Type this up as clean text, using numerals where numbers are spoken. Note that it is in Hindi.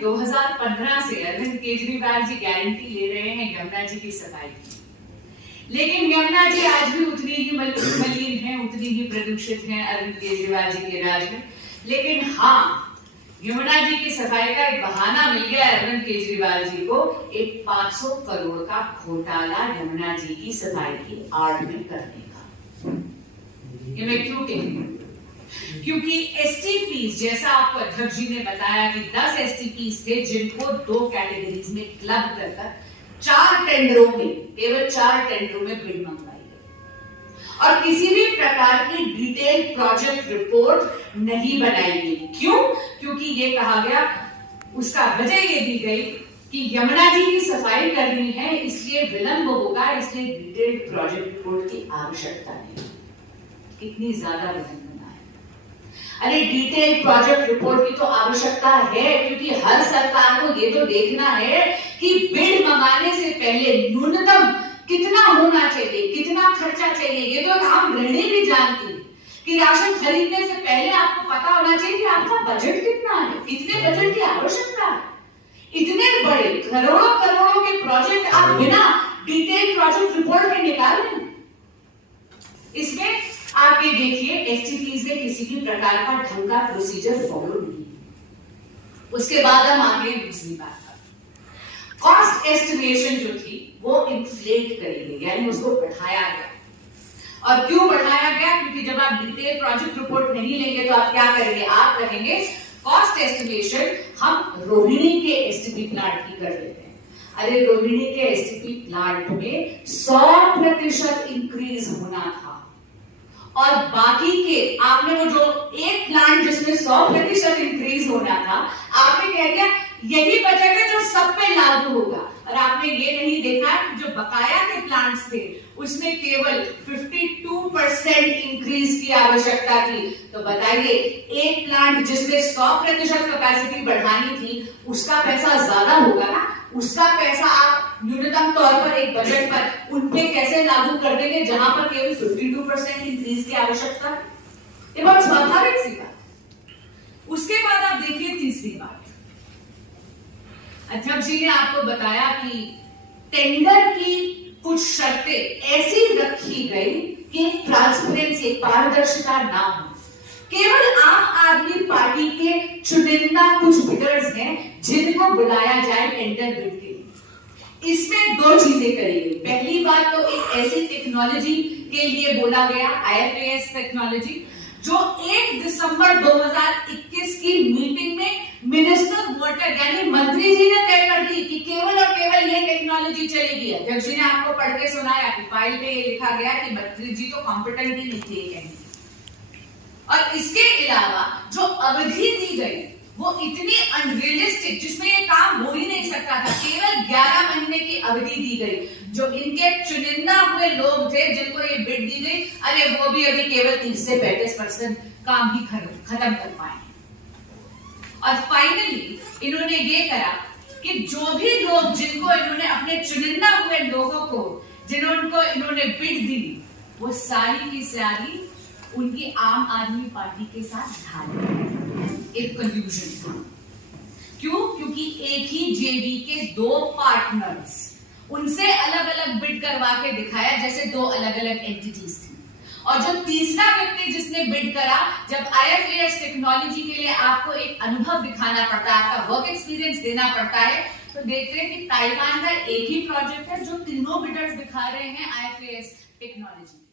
2015 से अरविंद केजरीवाल जी गारंटी ले रहे हैं यमुना जी की सफाई की, लेकिन यमुना जी आज भी उतनी ही मलिन है, उतनी ही प्रदूषित है अरविंद केजरीवाल जी के राज में। लेकिन हाँ, यमुना जी की सफाई का एक बहाना मिल गया अरविंद केजरीवाल जी को, एक 500 करोड़ का घोटाला यमुना जी की सफाई की आड़ में करने का। ये मैं क्यों कह रही हूं? क्योंकि एसटीपीज, जैसा आपको अध्यक्ष जी ने बताया कि 10 एसटीपीज थे जिनको 2 कैटेगरीज में क्लब कर 4 टेंडरों में, केवल 4 टेंडरों में बिड मंगवाई गई और किसी भी प्रकार की डिटेल प्रोजेक्ट रिपोर्ट नहीं बनाई गई। क्यों? क्योंकि ये कहा गया, उसका वजह ये दी गई कि यमुना जी की सफाई करनी है, इसलिए विलंब होगा, इसलिए डिटेल्ड प्रोजेक्ट रिपोर्ट की आवश्यकता नहीं। कितनी ज्यादा विलंब होना है? अरे डिटेल प्रोजेक्ट रिपोर्ट की तो आवश्यकता है, क्योंकि हर सरकार को ये तो देखना है कि बिड मंगाने से पहले न्यूनतम कितना होना चाहिए, कितना खर्चा चाहिए। ये तो आम गृहिणी भी जानती है कि राशन खरीदने से पहले आपको पता होना चाहिए कि आपका बजट कितना है, कितने बजट की आवश्यकता है। इतने बड़े करोड़ों करोड़ों के प्रोजेक्ट आप बिना डिटेल प्रोजेक्ट रिपोर्ट के निकाल रहे हैं। इसमें आप ये देखिए, एसटीपीज ने किसी भी प्रकार का ढंग का प्रोसीजर फॉलो नहीं। उसके बाद हम आगे दूसरी बात पर, कॉस्ट एस्टिमेशन जो थी वो इन्फ्लेट करी गई, यानी उसको बढ़ाया गया। और क्यों बढ़ाया गया? क्योंकि जब आप डिटेल प्रोजेक्ट रिपोर्ट नहीं लेंगे तो आप क्या करेंगे? आप कहेंगे कॉस्ट एस्टिमेशन हम रोहिणी के एसटीपी प्लांट की कर देते हैं। अरे रोहिणी के एसटीपी प्लांट में 100% इंक्रीज होना था और बाकी के आपने वो जो एक प्लांट जिसमें 100% इंक्रीज होना था, आपने कह दिया यही बजट है जो सब पे लागू होगा। और आपने ये नहीं देखा कि जो बकाया के प्लांट्स थे उसमें केवल 52% इंक्रीज की आवश्यकता थी। तो बताइए, एक प्लांट जिसमें 100% कैपेसिटी बढ़ानी थी, उसका पैसा ज्यादा होगा ना, उसका पैसा आप न्यूनतम तौर पर एक बजट पर उन पे कैसे लागू कर देंगे जहां पर केवल 52% इंक्रीज की आवश्यकता है? ये बहुत स्वाभाविक सी बात। उसके बाद आप देखिए तीसरी बात, अध्यक्ष जी ने आपको बताया कि टेंडर की कुछ शर्तें ऐसी रखी गई कि ट्रांसपेरेंसी, पारदर्शिता ना हो। केवल आम आदमी पार्टी के चुनिंदा कुछ बिडर्स हैं जिनको बुलाया जाए टेंडर बिड के लिए। इसमें 2 चीजें करी गई। पहली बात तो एक ऐसी टेक्नोलॉजी के लिए बोला गया, IFAS टेक्नोलॉजी, जो 1 दिसंबर 2021 की मीटिंग में मिनिस्टर वोटर यानी मंत्री जी ने तय कर दी कि केवल और केवल ये टेक्नोलॉजी चलेगी। अध्यक्ष जी ने आपको पढ़ के सुनाया कि फाइल में ये लिखा गया कि मंत्री जी तो कॉम्पिटेंट ही नहीं थे। और इसके अलावा जो अवधि दी गई वो इतनी अनरियलिस्टिक, जिसमें ये काम हो ही नहीं सकता था। केवल 11 महीने की अवधि दी गई। जो इनके चुनिंदा हुए लोग थे जिनको ये बिड दी गई, अरे वो भी अभी केवल 30 से 35% काम ही खत्म कर पाए। और फाइनली इन्होंने ये करा कि जो भी लोग जिनको इन्होंने अपने चुनिंदा हुए लोगों को जिनको इन्होंने बिड दी, वो सारी की सारी उनकी आम आदमी पार्टी के साथ ढाले। एक कंफ्यूजन था। क्यों? क्योंकि एक ही जेबी के 2 पार्टनर्स, उनसे अलग अलग बिड करवा के दिखाया जैसे 2 अलग अलग एंटिटीज थी। और जो तीसरा व्यक्ति जिसने बिड करा, जब IFAS टेक्नोलॉजी के लिए आपको एक अनुभव दिखाना पड़ता है, आपका वर्क एक्सपीरियंस देना पड़ता है, तो देखते हैं कि ताइवान का एक ही प्रोजेक्ट है जो तीनों बिडर्स दिखा रहे हैं IFAS टेक्नोलॉजी।